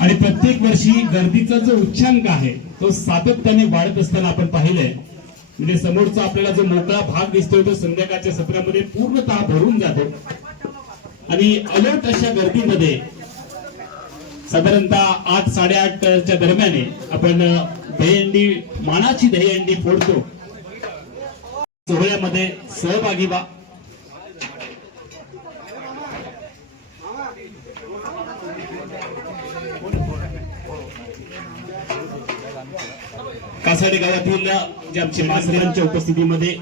आणि प्रत्येक वर्षी गर्दीचा जो उच्चांक आहे तो सातत्याने वाढत असताना आपण पाहिलंय. म्हणजे समोरचा आपल्याला जो मोकळा भाग दिसतोय तो संध्याकाळच्या सत्रामध्ये पूर्णतः भरून जातो आणि अलोट अशा गर्दीमध्ये साधारणतः 8-8:30च्या दरम्यान आपण दहीहंडी मानाची दहीहंडी फोडतो. सोहळ्यामध्ये सहभागी व्हा. कासाडे गावातील जे आमचे मास्टरांच्या उपस्थितीमध्ये,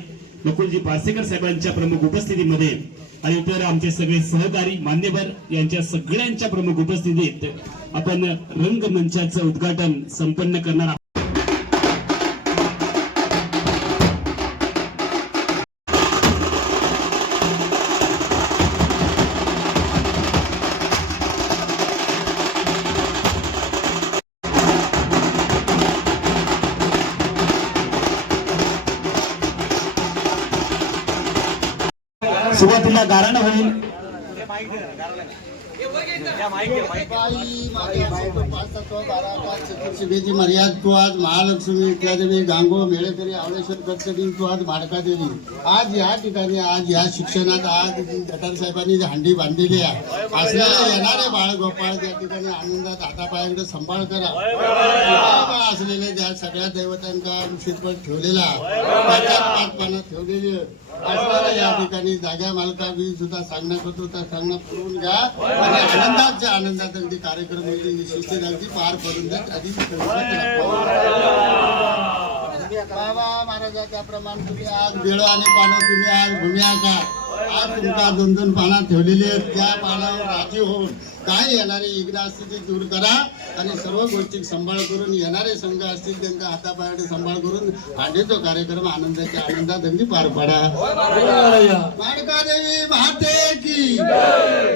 नकुलजी पारसेकर साहेबांच्या प्रमुख उपस्थितीमध्ये आणि इतर आमचे सगळे सहकारी मान्यवर यांच्या सगळ्यांच्या प्रमुख उपस्थितीत आपण रंगमंचाचं उद्घाटन संपन्न करणार आहोत. सुरुवातीला गाराणं होईल. चतुर्शिवेची मर्याद तू आज महालक्ष्मी विद्यादेवी गांगो मेळेकरी आवळेश्वर कर्तबी तू आज माडका देवी. आज या ठिकाणी आज या शिक्षणात आज जठार साहेबांनी हंडी बांधलेली आहे. असलेले येणारे बाळगोपाळ त्या ठिकाणी आनंदात हातापायाकडे सांभाळ करा. असलेले ज्या सगळ्या दैवतांका शीतपट ठेवलेला पाना ठेवलेली असणाऱ्या या ठिकाणी जाग्या मालका बी सुद्धा सांगण्यात होतो त्या सांगणं पुरवून घ्या आणि आनंदाच्या आनंदात अगदी कार्यक्रम विशिष्ट अगदी पार पडून द्या. आधी बाबा महाराजा त्याप्रमाणे तुम्ही आज बेळ आणि पानं तुम्ही आज भूम्या का आज तुमका 2-2 पाना ठेवलेली आहेत. त्या पानावर राजी होऊन काय येणारे विघ्न असतील ते दूर करा आणि सर्व गोष्टी सांभाळ करून येणारे संघ असतील त्यांचा हातापायाकडे सांभाळ करून हांडेतो कार्यक्रम आनंदाच्या आनंदात अगदी पार पाडा. माडका देवी माते की,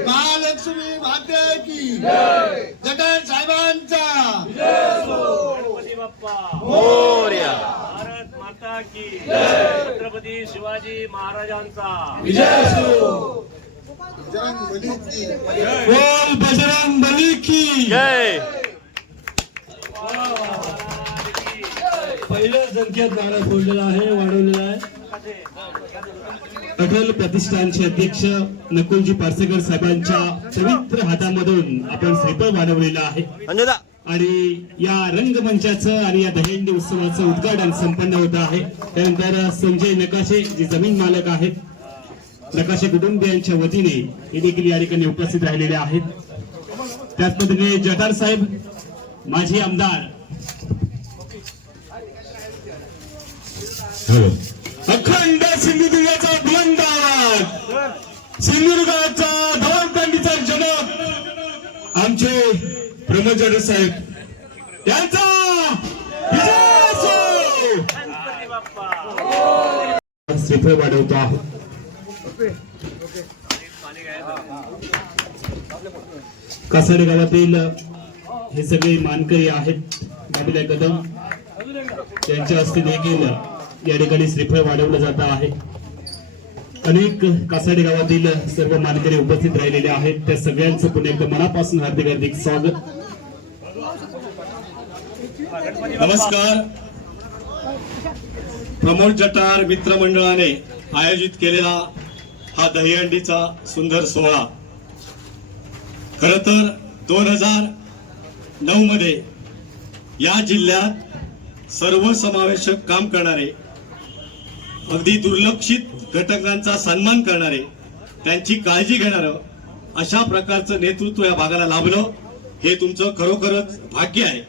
महालक्ष्मी माते की, जठार साहेबांचा भारत माता की, छत्रपती शिवाजी महाराजांचा बोल बजरंग बली की जय. पहिल्या संख्येत नारा फोडलेला आहे, वाढवलेला आहे. अटल प्रतिष्ठानचे अध्यक्ष नकुलजी पारसेकर साहेबांच्या पवित्र हातामधून आपण श्रीफळ वाढवलेलं आहे आणि या रंगमंचाचं आणि या दहीहंडी उत्सवाचं उद्घाटन संपन्न होत आहे. त्यानंतर संजय नकाशे जे जमीन मालक आहेत, नकाशे कुटुंबियांच्या वतीने हे देखील या ठिकाणी उपस्थित राहिलेले आहेत. त्याच पद्धतीने जठार साहेब, माजी आमदार, अखंड सिंधुदुर्गाचा बुलंद आवाज, सिंधुदुर्गाचा धवळकंडीचा जनक आमचे प्रमोद जठार साहेब यांचा विजय असो. श्रीफळ वाढवतो आहोत. कासाडे गावातील हे सगळे मानकरी आहेत. बाबूला कदम यांच्या हस्ते देखील या ठिकाणी श्रीफळ वाढवलं जात आहे. अनेक कासाडे गावातील सर्व मानकरी उपस्थित राहिलेले आहेत. त्या सगळ्यांचं पुन्हा एकदा मनापासून हार्दिक हार्दिक स्वागत. नमस्कार. प्रमोद जठार मित्रमंडळाने आयोजित केलेला हा दहीहंडीचा सुंदर सोहळा खरं तर 2009 मध्ये या जिल्ह्यात सर्वसमावेशक काम करणारे, अगदी दुर्लक्षित घटकांचा सन्मान करणारे, त्यांची काळजी घेणारं अशा प्रकारचं नेतृत्व या भागाला लाभलं हे तुमचं खरोखरच भाग्य आहे.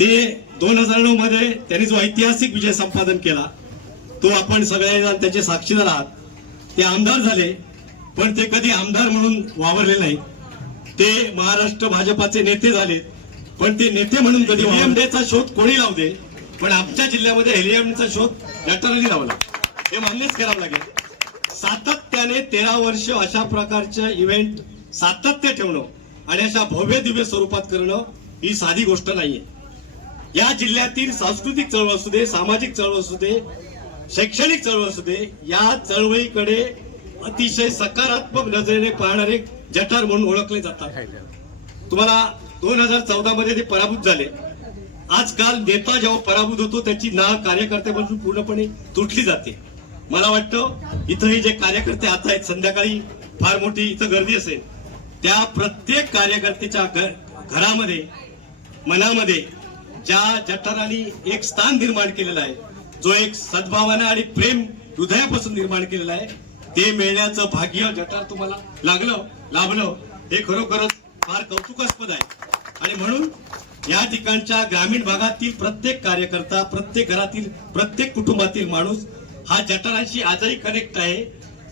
ते 2009 मध्ये त्यांनी जो ऐतिहासिक विजय संपादन केला तो आपण सगळेजण त्याचे साक्षीदार आहात. ते आमदार झाले पण ते कधी आमदार म्हणून वावरले नाही. ते महाराष्ट्र भाजपाचे नेते झाले पण ते नेते म्हणून कधी हेलियमचा शोध कोणी लावू दे पण आमच्या जिल्ह्यामध्ये हेलियमचा शोध जठारांनी लावला हे मान्यच करावं लागेल. सातत्याने 13 वर्ष अशा प्रकारच्या इव्हेंट सातत्य ठेवणं आणि अशा भव्य दिव्य स्वरूपात करणं ही साधी गोष्ट नाहीये. या जिल्ह्यातील सांस्कृतिक चळवळ असू दे, सामाजिक चळवळ असू दे, शैक्षणिक चळवळ असू दे, या चळवळीकडे अतिशय सकारात्मक नजरेने पाहणारे जठार म्हणून ओळखले जातात. तुम्हाला 2014 मध्ये ते पराभूत झाले. आजकाल नेता जेव्हा पराभूत होतो त्याची नाळ कार्यकर्त्यापासून पूर्णपणे तुटली जाते. मला वाटतं इथंही जे कार्यकर्ते आता आहेत, संध्याकाळी फार मोठी इथं गर्दी असेल, त्या प्रत्येक कार्यकर्त्याच्या घरामध्ये मनामध्ये ज्या जठारांनी एक स्थान निर्माण केलेलं आहे, जो एक सद्भावना आणि प्रेम हृदयापासून निर्माण केलेलं आहे, ते मिळण्याचं भाग्य जठार तुम्हाला लाभलं हे खरोखरच फार कौतुकास्पद आहे. आणि म्हणून या ठिकाणच्या ग्रामीण भागातील प्रत्येक कार्यकर्ता, प्रत्येक घरातील प्रत्येक कुटुंबातील माणूस हा जठारांशी आजही कनेक्ट आहे.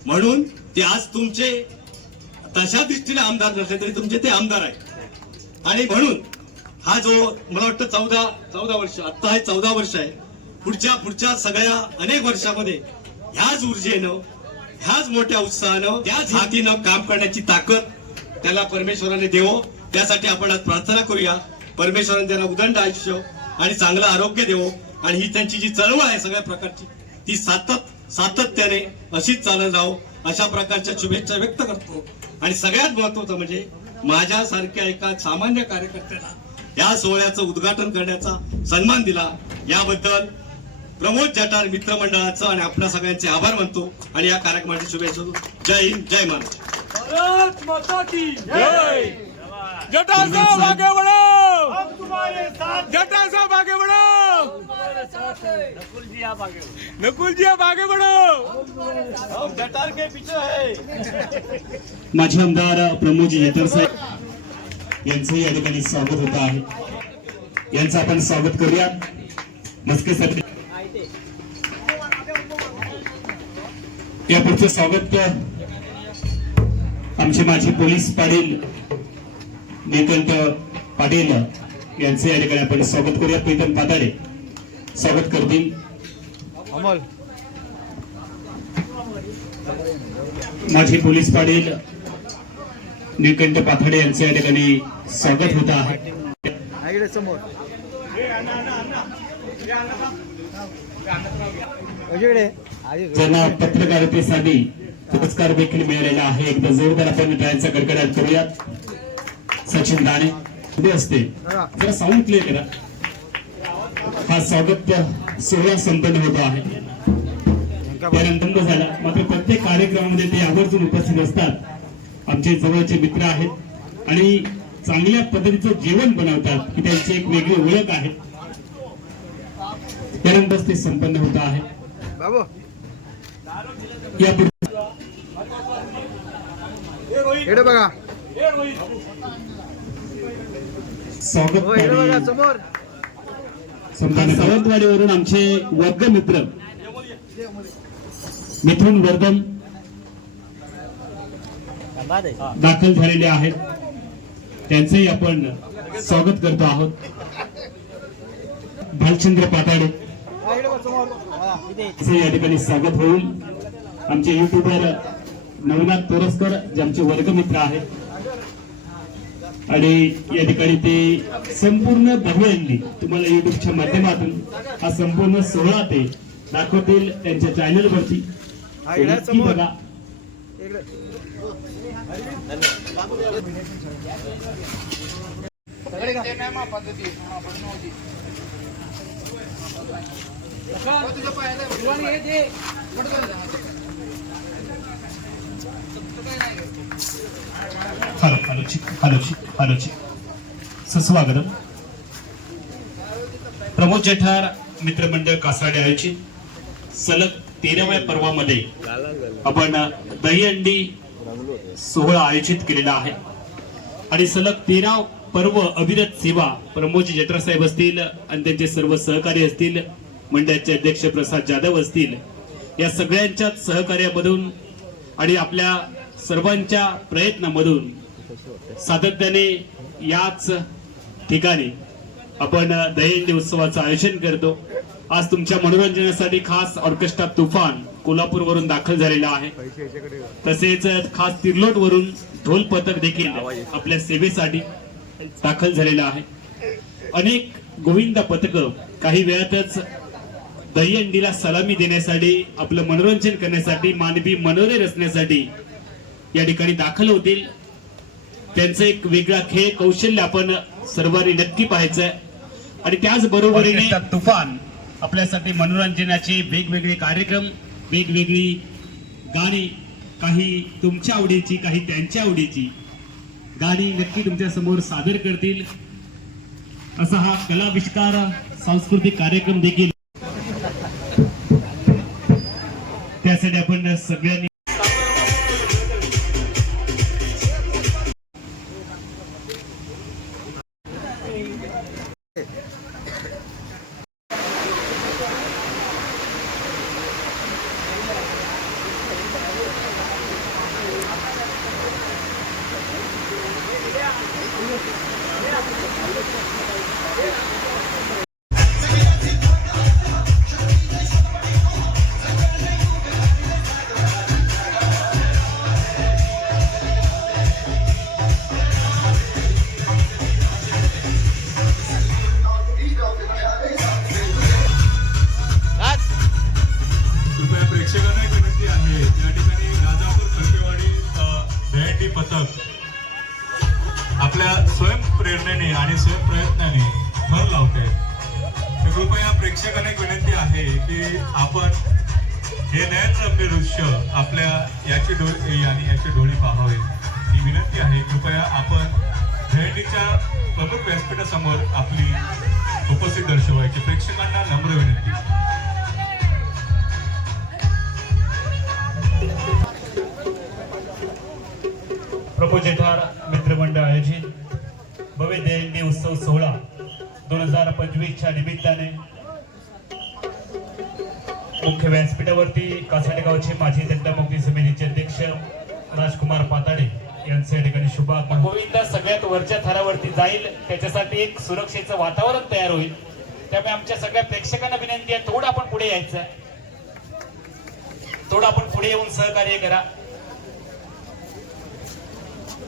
म्हणून ते आज तुमचे तशा दृष्टीने आमदार नसले तरी तुमचे ते आमदार आहेत. आणि म्हणून हा जो मला वाटतं 14 वर्ष, आता हे 14 वर्ष आहे, पुढच्या सगळ्या अनेक वर्षामध्ये ह्याच ऊर्जेनं, ह्याच मोठ्या उत्साहानं, त्याच हातीनं काम करण्याची ताकद त्याला परमेश्वराने देवो. त्यासाठी आपण आज प्रार्थना करूया. परमेश्वराने त्यांना उदंड आयुष्य आणि चांगलं आरोग्य देवो. आणि ही त्यांची जी चळवळ आहे सगळ्या प्रकारची, ती सातत्याने अशीच चालत राहो, अशा प्रकारच्या शुभेच्छा व्यक्त करतो. आणि सगळ्यात महत्वाचं म्हणजे माझ्यासारख्या एका सामान्य कार्यकर्त्याला या सोहळ्याचं उद्घाटन करण्याचा सन्मान दिला, याबद्दल प्रमोद जठार मित्रमंडळाचं आणि आपल्या सगळ्यांचे आभार मानतो आणि या कार्यक्रमाची शुभेच्छा. जय हिंद, जय महाराष्ट्र. भारत माता की जय. जटार साहब आगे बढ़ो, हम तुम्हारे साथ. जटार साहब आगे बढ़ो, तुम्हारे साथ है. नकुल जी आप आगे बढ़ो. नकुल जी आप आगे बढ़ो, हम जठार के पीछे है. माझे आमदार प्रमोदजी जठार साहेब यांचंही या ठिकाणी स्वागत होत आहे. यांचं आपण स्वागत करूया. मस्के साहेब या पुढचं स्वागत आमचे माजी पोलीस पाटील निकंठ पाटील यांचे या ठिकाणी आपण स्वागत करूया. प्रीतम पाताडे स्वागत करतील. माजी पोलीस पाटील निकंठ पाथाडे यांचे या ठिकाणी स्वागत होत आहे. ज्यांना पत्रकारितेसाठी पुरस्कार देखील मिळालेला आहे. एकदा जोरदार आपण टाळ्यांचा कडकडाट करूयात. सचिन दाणे उभे असते, जरा साऊंड प्ले करा. हा स्वागत सोहळा संपन्न होतो आहे. त्यानंतर झाला, मात्र प्रत्येक कार्यक्रमामध्ये ते आवर्जून उपस्थित असतात. आमचे जवळचे मित्र आहेत आणि चांगल्या पद्धतीचं जेवण बनवतात, की त्यांची एक वेगळी ओळख आहे. त्यानंतर ते संपन्न होत आहे. बघा स्वागत सावंतवाडीवरून आमचे वर्ग मित्र मिथुन वर्धन दाखल झालेले आहेत. त्यांचंही आपण स्वागत करतो आहोत. भालचंद्र पाताडे या ठिकाणी स्वागत होईल. आमचे युट्यूबर नवनाथ तोरसकर जे आमचे वर्गमित्र आहेत आणि या ठिकाणी ते संपूर्ण दहिहंडी तुम्हाला युट्यूबच्या माध्यमातून हा संपूर्ण सोहळा ते दाखवतील त्यांच्या चॅनलवरती. नक्की बघा. हॅलो सुस्वागतम. प्रमोद जठार मित्रमंडळ कासाडे आयोजित सलग 13व्या पर्वामध्ये आपण दहीहंडी सोहळा आयोजित केलेला आहे. आणि सलग 13 पर्व अविरत सेवा प्रमोदजी जठार साहेब असतील आणि त्यांचे सर्व सहकारी असतील, मंडळाचे अध्यक्ष प्रसाद जाधव असतील, या सगळ्यांच्या सहकार्यामधून आणि आपल्या सर्वांच्या प्रयत्नामधून सातत्याने याच ठिकाणी आपण दहीहंडी उत्सवाचं आयोजन करतो. आज तुमच्या मनोरंजनासाठी खास ऑर्केस्ट्रा तुफान कोल्हापूरवरून दाखल झालेला आहे. तसेच खास तिर्लोट वरून ढोल पथक देखील आपल्या सेवेसाठी दाखल झालेला आहे. अनेक गोविंदा पथक काही वेळातच दहीहंडीला सलामी देण्यासाठी, आपलं मनोरंजन करण्यासाठी, मानवी मनोरे रचण्यासाठी या ठिकाणी दाखल होतील. त्यांचं एक वेगळा खेळ कौशल्य आपण सर्वांनी नक्की पाहायचंय. आणि त्याच बरोबरीने तुफान आपल्यासाठी मनोरंजनाचे वेगवेगळे कार्यक्रम, वेगवेगळी गाणी, काही तुमच्या आवडीची, काही त्यांच्या आवडीची गाणी नक्की तुमच्या समोर सादर करतील. असा हा कलाविष्कार सांस्कृतिक कार्यक्रम देखील. त्यासाठी आपण सगळ्यांनी कृपया प्रेक्षकांना एक विनंती आहे, या ठिकाणी राजापूर खडकेवाडी दहीहंडी पथक आपल्या स्वयंप्रेरणेने आणि स्वयंप्रयत्नाने भर लावते. तर कृपया प्रेक्षकांना एक विनंती आहे की आपण हे नयनरम्य दृश्य आपल्या याची डोळे पाहावे ही विनंती आहे. कृपया आपण दहीहंडीच्या प्रमुख व्यासपीठासमोर आपली उपस्थित दर्शवायची प्रेक्षकांना नम्र विनंती. प्रभू जेठार मित्रमंडळ आयोजित भव्य दहीहंडी उत्सव सोहळा 2025च्या निमित्ताने मुख्य व्यासपीठावरती कासाडेगावचे माजी दंडमुक्ती समितीचे अध्यक्ष राजकुमार पाताडे यांचे या ठिकाणी शुभागमन. गोविंदा सगळ्यात वरच्या थरावरती जाईल, त्याच्यासाठी एक सुरक्षेचं वातावरण तयार होईल. त्यामुळे आमच्या सगळ्या प्रेक्षकांना विनंती आहे, थोडं आपण पुढे यायचं, थोडं आपण पुढे येऊन सहकार्य करा.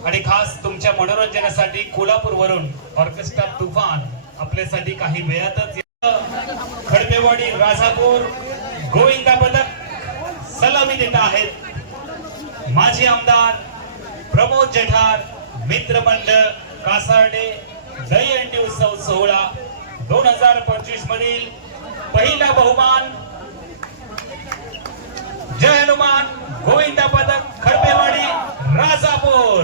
आणि खास तुमच्या मनोरंजनासाठी कोल्हापूरवरून ऑर्केस्ट्रा तुफान आपल्यासाठी काही वेळातच खडपेवाडी राजापूर गोविंदा पथक सलामी देत आहेत. माजी आमदार प्रमोद जेठार मित्रमंडळ कासार्डे दहीहंडी उत्सव सोहळा 2025 मधील पहिला बहुमान जय हनुमान गोविंदा पथक खडपेवाडी राजापूर.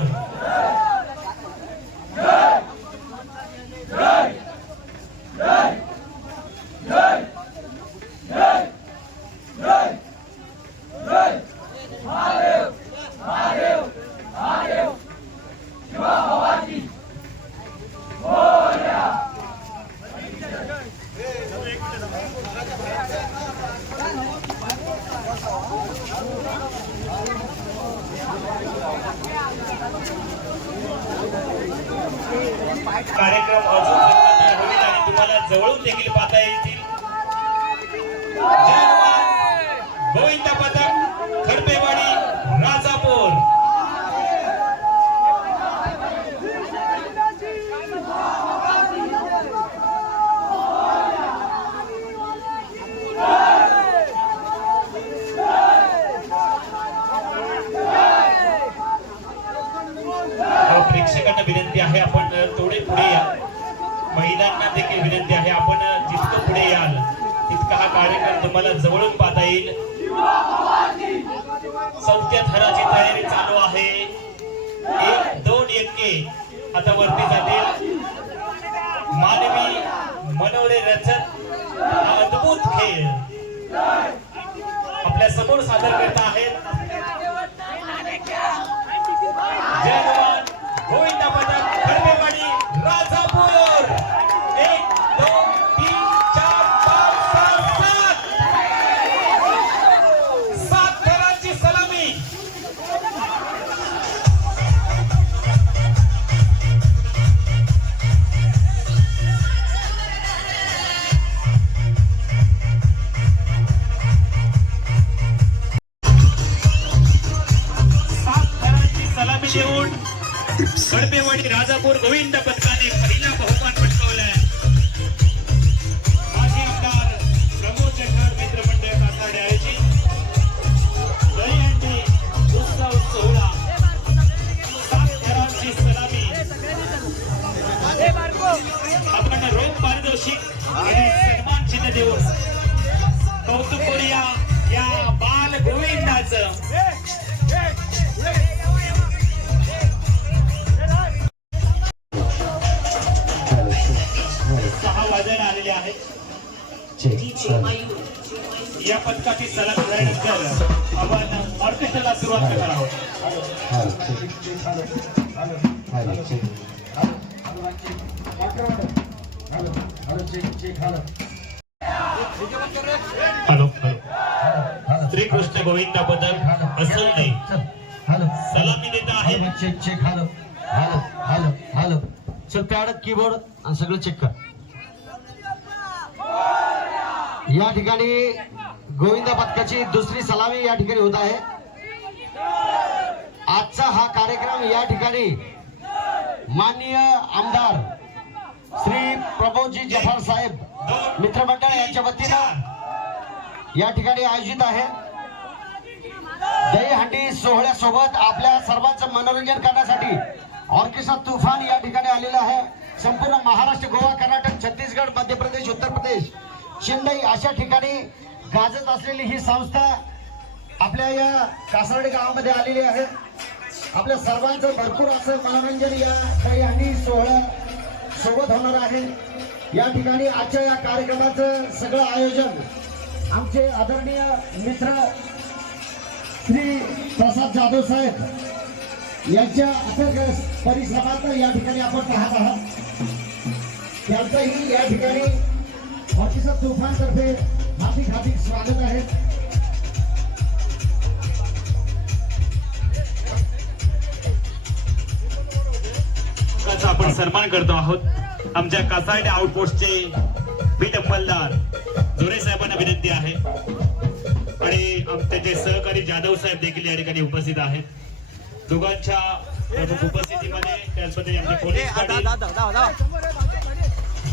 कार्यक्रम अजून होईल आणि तुम्हाला जवळून देखील पाहता येतील. जय हनुमान गोविंदा पथक खडपेवाडी राजापूर. प्रेक्षकांना विनंती आहे, आपण थोडे पुढे या. महिलांना देखील विनंती आहे, आपण जितकं पुढे याल तितका हा कार्यक्रम तुम्हाला जवळून पाहता येईल. चौथ्या थराची तयारी चालू आहे. 1-2 यक्के आता वरती जातील. मानवी मनोरे रचत अद्भुत खेळ आपल्या समोर सादर करत आहेत. जय हनुमान गोविंदा पथक खडपेवाडी राजापूर. 1 2 3 4 5 6 7 थरांची सलामी. आपण रोख पारितोषिक आणि सन्मान चिन्ह देऊन कौतुक करूया या बाल गोविंदाचं. सहा वाजायला आलेले आहेत. या पथकाची सलामी झाल्यानंतर आपण ऑर्केस्ट्राला सुरुवात करणार आहोत. हॅलो श्रीकृष्ण गोविंदा पथक असलने सलामी देत आहे. चल पॅड कीबोर्ड आणि सगळं चेक कर. या ठिकाणी गोविंदा पथकाची दुसरी सलामी या ठिकाणी होत आहे. आजचा हा कार्यक्रम या ठिकाणी माननीय आमदार श्री प्रभोजी जफर साहेब मित्रमंडळ यांच्या वतीनं या ठिकाणी आयोजित आहे. दहीहंडी सोहळ्यासोबत आपल्या सर्वांचं मनोरंजन करण्यासाठी ऑर्केस्ट्रा तुफान या ठिकाणी आलेला आहे. संपूर्ण महाराष्ट्र, गोवा, कर्नाटक, छत्तीसगड, मध्य प्रदेश, उत्तर प्रदेश, चेन्नई अशा ठिकाणी गाजत असलेली ही संस्था आपल्या या कासारडे गावामध्ये आलेली आहे. आपल्या सर्वांचं भरपूर असं मनोरंजन या दहीहंडी सोहळ्या सोबत होणार आहे. या ठिकाणी आजच्या या कार्यक्रमाचं सगळं आयोजन आमचे आदरणीय मित्र श्री प्रसाद जाधव साहेब यांच्या अथक परिश्रमात या ठिकाणी आपण पाहत आहात. त्यांचंही या ठिकाणी ऑर्केस्ट्रा तुफान तर्फे हार्दिक हार्दिक स्वागत आहे. आपण सन्मान करतो आहोत. आमच्या कासारडे आउटपोस्टचे बीट अंमलदार जोरे साहेबांना विनंती आहे आणि त्यांचे सहकारी जाधव साहेब देखील या ठिकाणी उपस्थित आहेत. दोघांच्या प्रमुख उपस्थितीमध्ये त्याचप्रमाणे आमचे पोलीस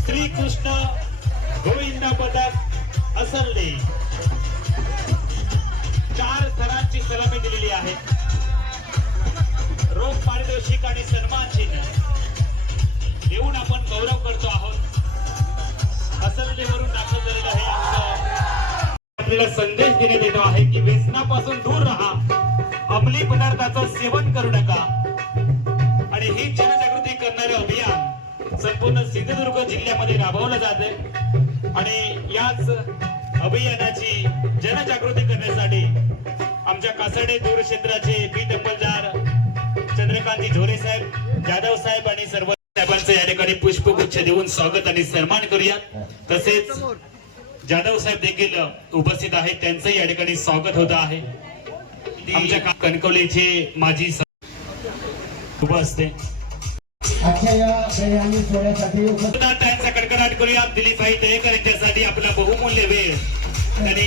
श्रीकृष्ण गोविंदा पथक असलने 4 थरांची सलामी दिलेली आहे. रोख पारितोषिक आणि सन्मान चिन्ह देऊन आपण गौरव करतो आहोत. असलनेवरून दाखल झालेलं हे आमचं आपल्याला संदेश देण्यात येतो आहे की व्यसनापासून दूर राहा, अंमली पदार्थाचं सेवन करू नका. आणि ही जनजागृती करणारे अभियान संपूर्ण सिंधुदुर्ग जिल्ह्यामध्ये राबवलं जाते आणि याच अभियानाची जनजागृती करण्यासाठी आमच्या कासारडे दूरक्षेत्राचे बीट अंमलदार चंद्रकांत झोरे साहेब, जाधव साहेब आणि सर्व साहेबांचं या ठिकाणी पुष्पगुच्छ देऊन स्वागत आणि सन्मान करूया. तसेच जाधव साहेब देखील उपस्थित आहेत, त्यांचं या ठिकाणी स्वागत होत आहे. आमच्या कणकवलीचे माजी उभं असते. त्यांचा कडकडाट करूया. दिलीप भाई दयेकर यांच्यासाठी आपला बहुमूल्य वेळ त्यांनी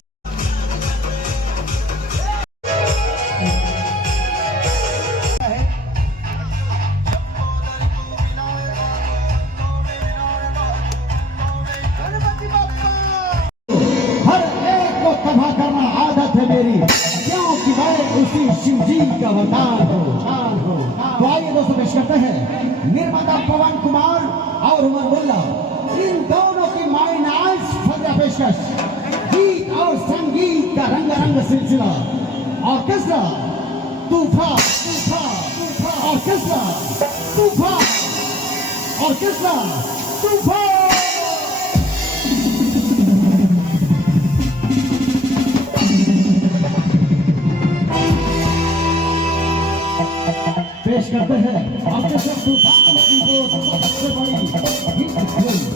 शिव जी का वरदान हो. तो आइए दोस्तों पेश करते हैं निर्माता पवन कुमार और उमर मुल्ला, इन दोनों की माइन आज फजा पेशकश गीत और संगीत का रंग सिलसिला. ऑर्केस्ट्रा तूफान, ऑर्केस्ट्रा तूफान, ऑर्केस्ट्रा तूफान. पेश करते हैं ऑर्केस्ट्रा तूफान की वो सबसे बड़ी हिट फिल्म.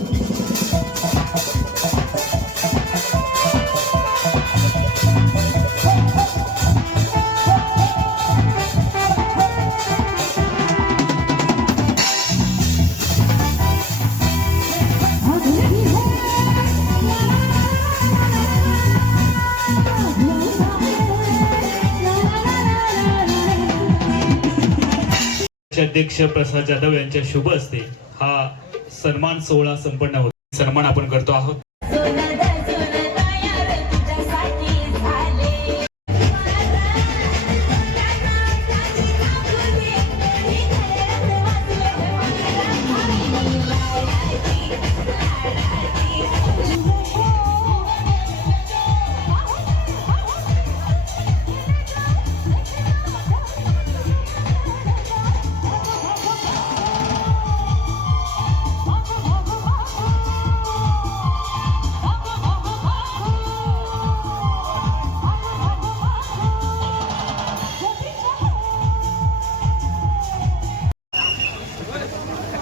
अध्यक्ष प्रसाद जाधव यांच्या शुभ हस्ते हा सन्मान सोहळा संपन्न होतो. सन्मान आपण करतो आहोत.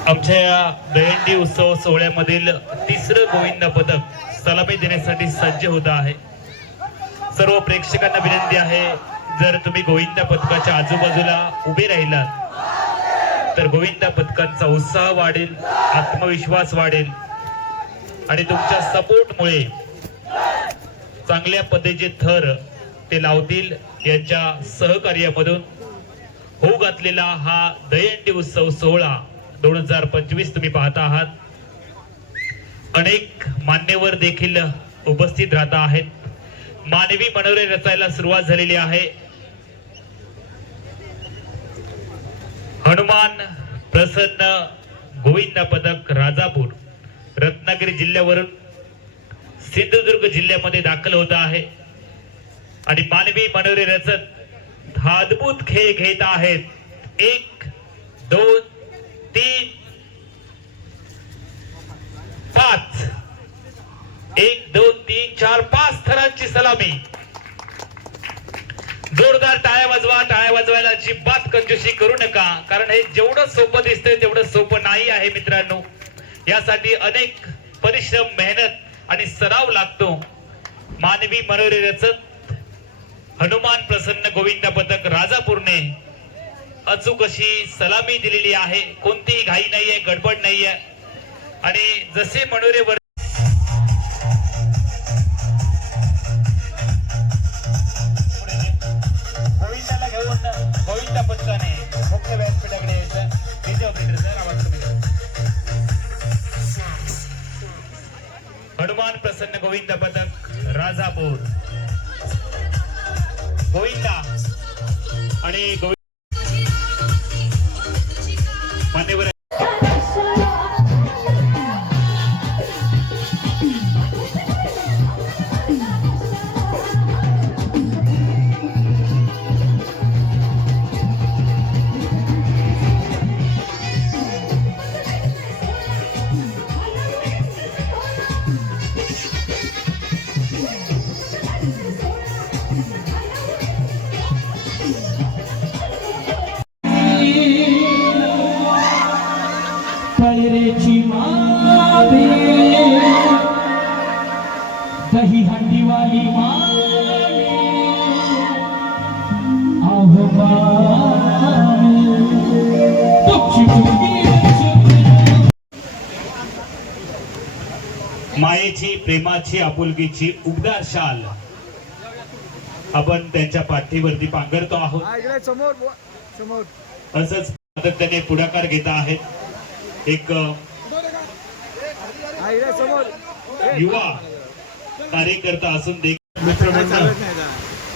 आमच्या या दहीहंडी उत्सव सोहळ्यामधील तिसरं गोविंद पदक सलामी देण्यासाठी सज्ज होत आहे. सर्व प्रेक्षकांना विनंती आहे, जर तुम्ही गोविंद पदकाच्या आजूबाजूला उभे राहिलात तर गोविंद पदकांचा उत्साह वाढेल, आत्मविश्वास वाढेल आणि तुमच्या सपोर्टमुळे चांगल्या पद्धतीचे थर ते लावतील. यांच्या सहकार्यामधून होऊ घातलेला हा दहीहंडी उत्सव सोहळा 2025 तुम्ही पाहता आहात. अनेक मान्यवर देखील उपस्थित राहत आहेत. मानवी मनोरे रचायला सुरुवात झालेली आहे. हनुमान प्रसन्न गोविंद पदक राजापूर रत्नागिरी जिल्ह्यावरून सिंधुदुर्ग जिल्ह्यामध्ये दाखल होत आहे आणि मानवी मनोरे रचत हा अद्भुत खेळ घेत आहेत. 1 2 3 5 1 2 3 4 5 थरांची सलामी. जोरदार टाळ्या वाजवा. टाळ्या वाजवायला अजिबात कंजूसी करू नका, कारण हे जेवढं सोपं दिसतंय तेवढं सोपं नाही आहे मित्रांनो. यासाठी अनेक परिश्रम, मेहनत आणि सराव लागतो. मानवी मनोरे रचत हनुमान प्रसन्न गोविंद पदक राजापूरने अचूक अशी सलामी दिलेली आहे. कोणतीही घाई नाहीये, गडबड नाहीये आणि जसे मनोरे गोविंदाला घेऊन गोविंद पदकाने मुख्य व्यासपीठाकडे यायचं. डीजे ऑपरेटर सर, आवाज कमी करा. हनुमान प्रसन्न गोविंद पदक राजापूर गोविंदा आणि मान्यवर पैरेची मावे दही हंडीवाली मावे मायेची, प्रेमाची, आपुलकीची उबदार शाल आपण त्यांच्या पाठीवरती पांघरतो आहोत. असंच सातत्याने पुढाकार घेत आहेत. एक युवा कार्यकर्ता असून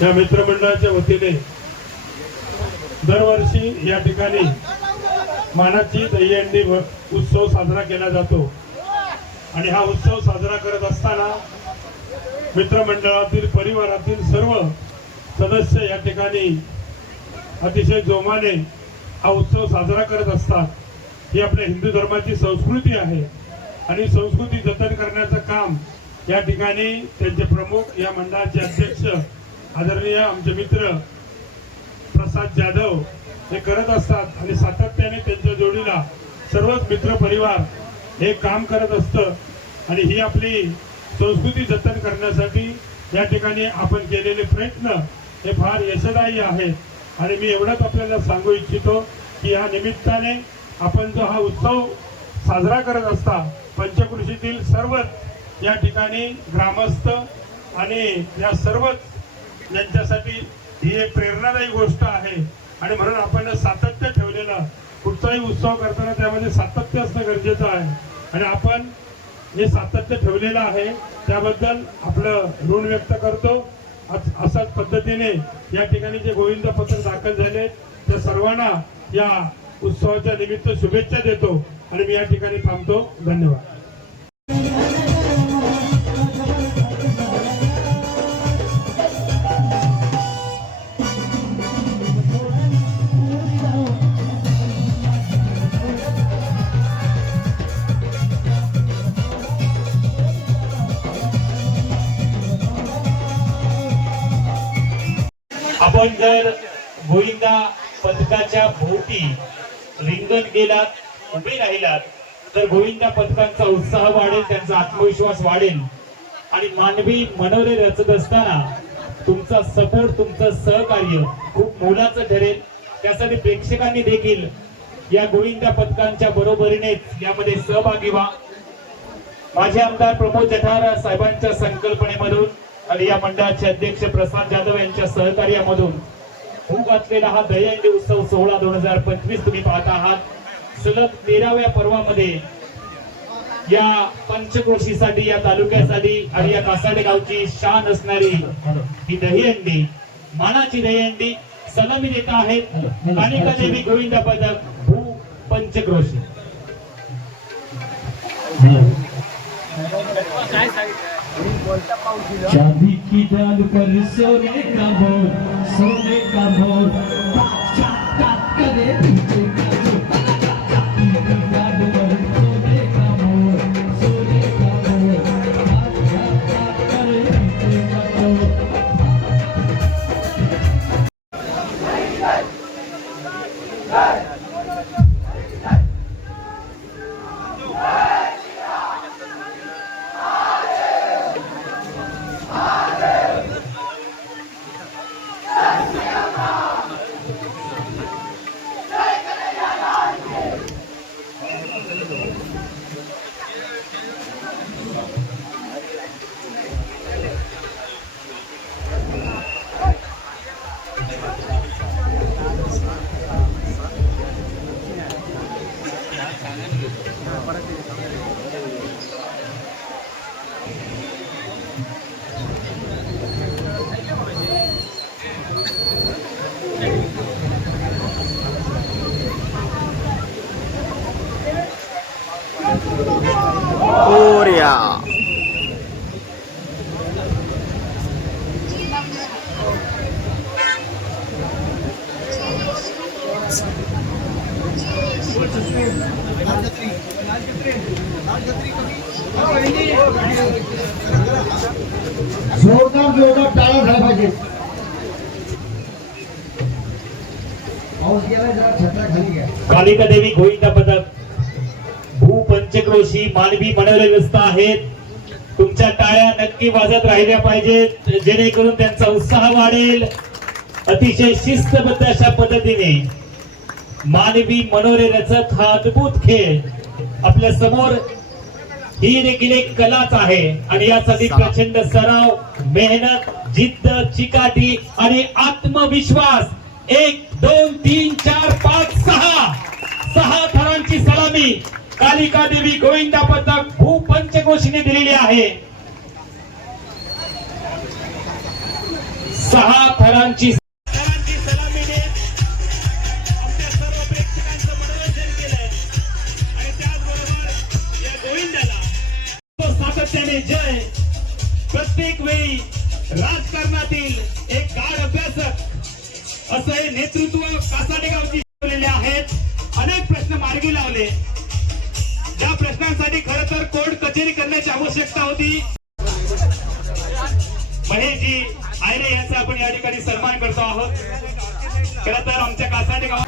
या मित्रमंडळाच्या वतीने दरवर्षी या ठिकाणी मानाची दहीहंडी उत्सव साजरा केला जातो आणि हा उत्सव साजरा करत असताना मित्रमंडळातील, परिवारातील सर्व सदस्य या ठिकाणी अतिशय जोमाने हा उत्सव साजरा करत असतात. ही आपल्या हिंदू धर्माची संस्कृती आहे आणि संस्कृती जतन करण्याचं काम या ठिकाणी त्यांचे प्रमुख, या मंडळाचे अध्यक्ष आदरणीय आमचे मित्र प्रसाद जाधव हे करत असतात आणि सातत्याने त्यांच्या जोडीला सर्वच मित्र परिवार हे काम करत असतं आणि ही आपली संस्कृती जतन करण्यासाठी या ठिकाणी आपण केलेले प्रयत्न हे फार यशदायी आहेत. आणि मी एवढंच आपल्याला सांगू इच्छितो की या निमित्ताने आपण जो हा उत्सव साजरा करत असता, पंचकृषीतील सर्वच या ठिकाणी ग्रामस्थ आणि या सर्वच यांच्यासाठी ही एक प्रेरणादायी गोष्ट आहे आणि म्हणून आपण सातत्य ठेवलेलं, कुठचाही उत्सव करताना त्यामध्ये सातत्य असणं गरजेचं आहे आणि आपण हे सातत्य ठेवलेलं आहे त्याबद्दल आपलं ऋण व्यक्त करतो. अशाच पद्धतीने या ठिकाणी जे गोविंद पदक दाखल झाले त्या सर्वांना या उत्सवाच्या निमित्त शुभेच्छा देतो आणि मी या ठिकाणी थांबतो. धन्यवाद. आपण जर गोविंदा पदकाच्या भोवती रिंगण गेलात उभे राहिलात तर गोविंदा पथकांचा उत्साह वाढेल, त्यांचा आत्मविश्वास वाढेल आणि मानवी मनोरे रचत असताना तुमचा सपोर्ट, तुमचं सहकार्य खूप मोलाचं ठरेल. त्यासाठी प्रेक्षकांनी देखील या गोविंदा पथकांच्या बरोबरीनेच यामध्ये सहभागी व्हा. माझे आमदार प्रमोद जठार साहेबांच्या संकल्पनेमधून आणि या मंडळाचे अध्यक्ष प्रसाद जाधव यांच्या सहकार्यामधून होऊ घातलेला हा दहीहंडी उत्सव सोहळा 2025 तुम्ही पाहता आहात. सलग 13व्या पर्वामध्ये या पंचक्रोशीसाठी, या तालुक्यासाठी आणि या कासाडे गावची शान असणारी ही दहीहंडी, मानाची दहीहंडी सलामी देत आहेत कालिका देवी गोविंदा पथक भू पंचक्रोशी. चांदी की डाल पर सोने का मोर, सोने का मोर करे पीछे का मोर. चांदी की डाल पर सोने का मोर, सोने का मोर करे पीछे का मोर. जोरदार टाळ्या झाल्या पाहिजे. पाऊस गेला, जरा छत्र्या खाली घ्या. कालिका देवी गोविंदा पथक भू पंचक्रोशी मानवी मनोरे व्यवस्था आहेत. तुमच्या टाळ्या नक्की वाजत राहिल्या पाहिजेत, जेणेकरून त्यांचा उत्साह वाढेल. अतिशय शिस्तबद्ध अशा पद्धतीने मानवी मनोरे रचत हा अद्भुत खेळ आपल्या समोर, ही देखील एक कलाच आहे आणि यासाठी प्रचंड सराव, मेहनत, जिद्द, चिकाटी आणि आत्मविश्वास. 1 2 3 4 5 6 थरांची सलामी कालिका देवी गोविंदा पथक भू पंचक्रोशीने दिलेली आहे. 6 थरांची सलामीने आमच्या सर्व प्रेक्षकांचं मनोरंजन केलं आणि त्याचबरोबर या गोविंदाला सातत्याने जय. प्रत्येक वेळी राजकारणातील एक गाढ अभ्यासक असं हे नेतृत्व कासाडे गावची ठेवलेले आहेत. अनेक प्रश्न मार्गी लावले, ज्या प्रश्नांसाठी खरं तर कोर्ट कचेरी करण्याची आवश्यकता होती. महेशजी आयरे यांचा आपण या ठिकाणी सन्मान करतो आहोत. खरं तर आमच्या कासाडे गाव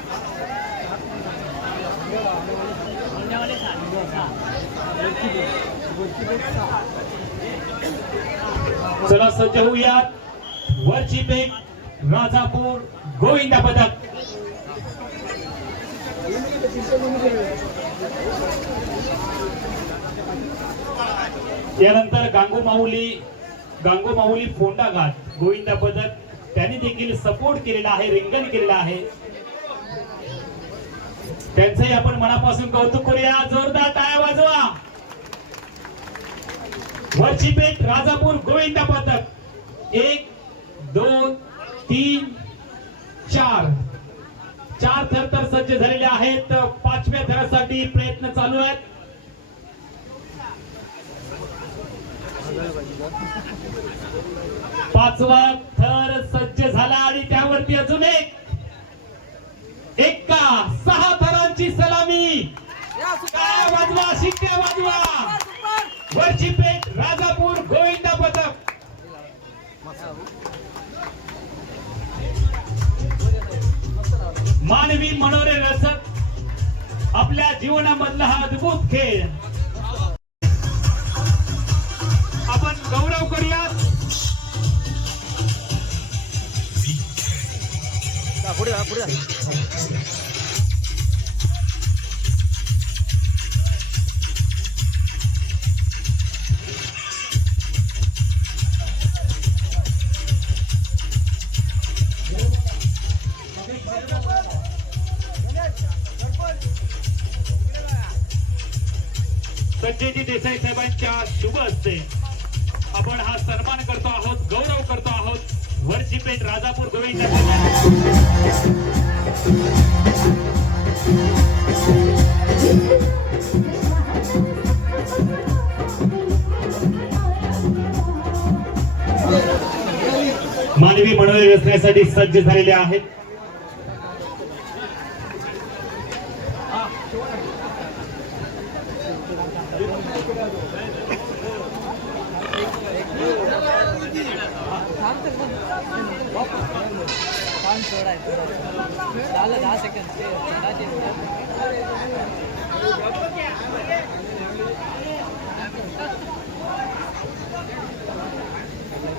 चला सज्ज होऊयात. वरची पेक राजापूर गोविंदा पथक. यानंतर गांगोमाऊली फोंडा घाट गोविंदा पथक, त्यांनी देखील सपोर्ट केलेला आहे, रिंगण केलेलं आहे. त्यांचंही आपण मनापासून कौतुक करूया. जोरदार टाळ्या वाजवा. वरची पेठ राजापूर गोविंदा पथक 1 2 3 4 थर तर सज्ज झालेले आहेत. 5व्या थरासाठी प्रयत्न चालू आहेत. 5वा थर सज्ज झाला आणि त्यावरती अजून एक 6 थरांची सलामी. काय वाजवा, शिट्ट्या वाजवा. वरची पेठ राजापूर गोविंदा पथक. मानवी मनोरे रचत आपल्या जीवनामधला हा अद्भुत खेळ आपण गौरव करूयात. संजयजी देसाई साहेबांच्या शुभ हस्ते आपण हा सन्मान करतो आहोत, गौरव करतो आहोत. वरची पेठ राजापूर गोविंद मानवी मनोरे व्यसनासाठी सज्ज झालेले आहेत.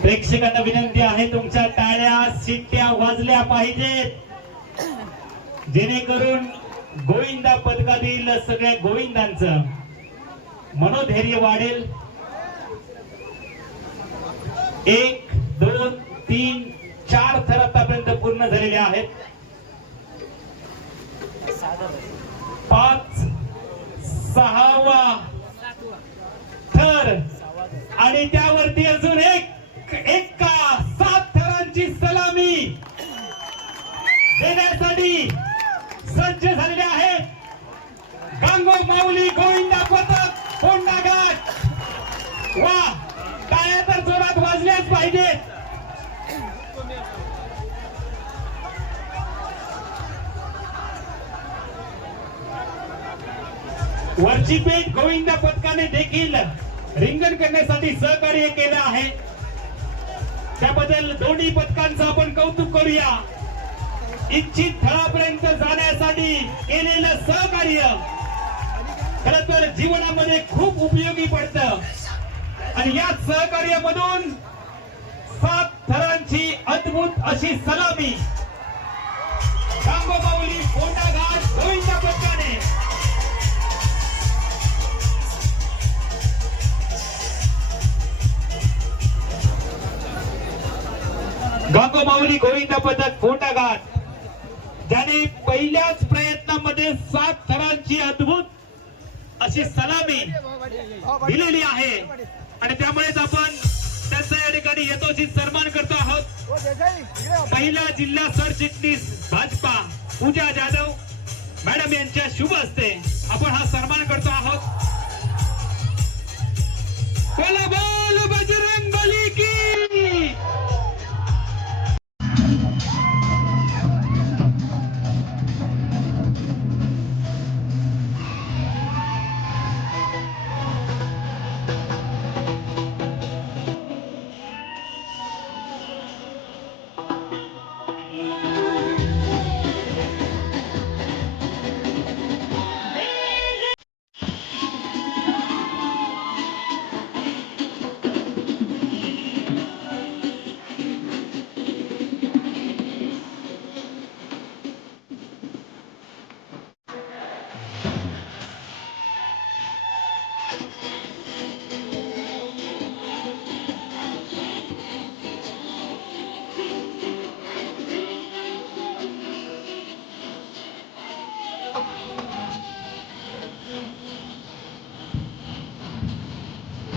प्रेक्षकांना विनंती आहे, तुमच्या टाळ्या शिट्ट्या वाजल्या पाहिजेत, जेणेकरून गोविंदा पथकातील सगळ्या गोविंदांचं मनोधैर्य वाढेल. 1, 2, 3, 4 थर आतापर्यंत पूर्ण झालेले आहेत. 5, 6वा थर आणि त्यावरती अजून एक 7 थरांची सलामी देण्यासाठी सज्ज झालेले आहेत. गांगो माऊली गोविंदा पथक कोंडा घाट. वा, टाळ्या तर जोरात वाजल्याच पाहिजेत. वरची पेठ गोविंदा पथकाने देखील रिंगण करण्यासाठी सहकार्य केलं आहे. त्याबद्दल दोन्ही पथकांचं आपण कौतुक करूया. इच्छित थळापर्यंत जाण्यासाठी केलेलं सहकार्य खरं तर जीवनामध्ये खूप उपयोगी पडतं आणि या सहकार्यामधून 7 थरांची अद्भुत अशी सलामी गांगो माऊली कोंडा घाट गोविंदा पथकाने गांगो माऊली गोविंदा पथक कोंडा घाट ज्याने पहिल्याच प्रयत्नामध्ये 7 थरांची अद्भुत अशी सलामी दिलेली आहे आणि त्यामुळेच आपण त्यांचा या ठिकाणी यथोचित सन्मान करतो आहोत. पहिला जिल्हा सरचिटणीस भाजपा पूजा जाधव मॅडम यांच्या शुभ हस्ते आपण हा सन्मान करतो आहोत.